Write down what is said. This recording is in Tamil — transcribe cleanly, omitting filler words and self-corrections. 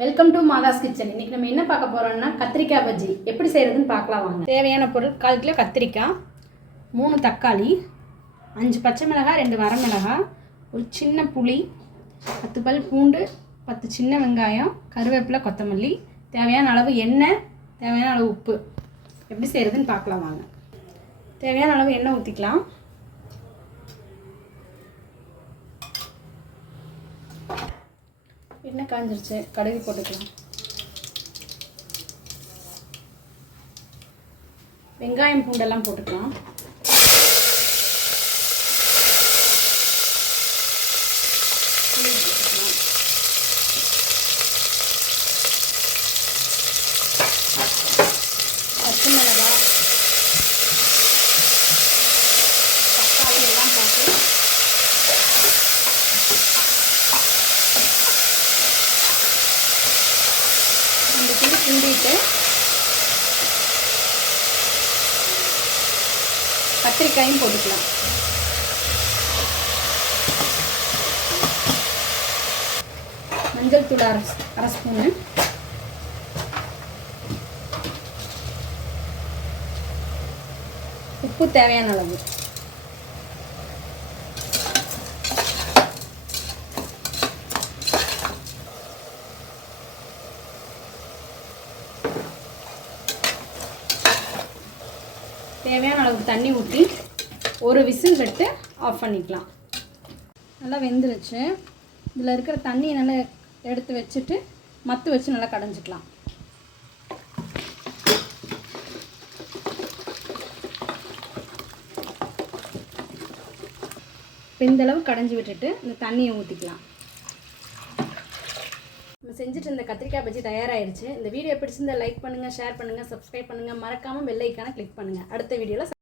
Welcome to மாதாஸ் kitchen. இன்றைக்கி நம்ம என்ன பார்க்க போகிறோம்னா கத்திரிக்காய் பஜ்ஜி எப்படி செய்கிறதுன்னு பார்க்கலாம் வாங்க. தேவையான பொருள் 1/4 கிலோ கத்திரிக்காய், 3 தக்காளி, 5 பச்சை மிளகாய், 2 வரமிளகாய், ஒரு சின்ன புளி, 10 பல் பூண்டு, 10 சின்ன வெங்காயம், கருவேப்பிலை, கொத்தமல்லி, தேவையான அளவு எண்ணெய், தேவையான அளவு உப்பு. எப்படி செய்கிறதுன்னு பார்க்கலாம் வாங்க. தேவையான அளவு எண்ணெய் ஊற்றிக்கலாம். எண்ணெய் காஞ்சிருச்சு, கடுகு போட்டுக்கலாம். வெங்காயம் பூண்டெல்லாம் போட்டுக்கலாம். பச்சை மிளகாய், தக்காளி எல்லாம் போட்டு கிண்டிட்டு கத்திரிக்காயும் போட்டுக்கலாம். மஞ்சள் தூள் அரை ஸ்பூனு, உப்பு தேவையான அளவு, தேவையான அளவுக்கு தண்ணி ஊற்றி ஒரு விசில் விட்டு ஆஃப் பண்ணிக்கலாம். நல்லா வெந்துருச்சு. இதில் இருக்கிற தண்ணியை நல்லா எடுத்து வச்சுட்டு மத்து வச்சு நல்லா கடைஞ்சிக்கலாம். இந்தளவு கடைஞ்சி விட்டுட்டு இந்த தண்ணியை ஊற்றிக்கலாம். நம்ம செஞ்சுட்டு இந்த கத்திரிக்காய் பஜ்ஜி தயாராகிடுச்சு. இந்த வீடியோ பிடிச்சிருந்தா லைக் பண்ணுங்கள், ஷேர் பண்ணுங்கள், சப்ஸ்கிரைப் பண்ணுங்கள், மறக்காமல் பெல் ஐக்கானை கிளிக் பண்ணுங்கள். அடுத்த வீடியோவில்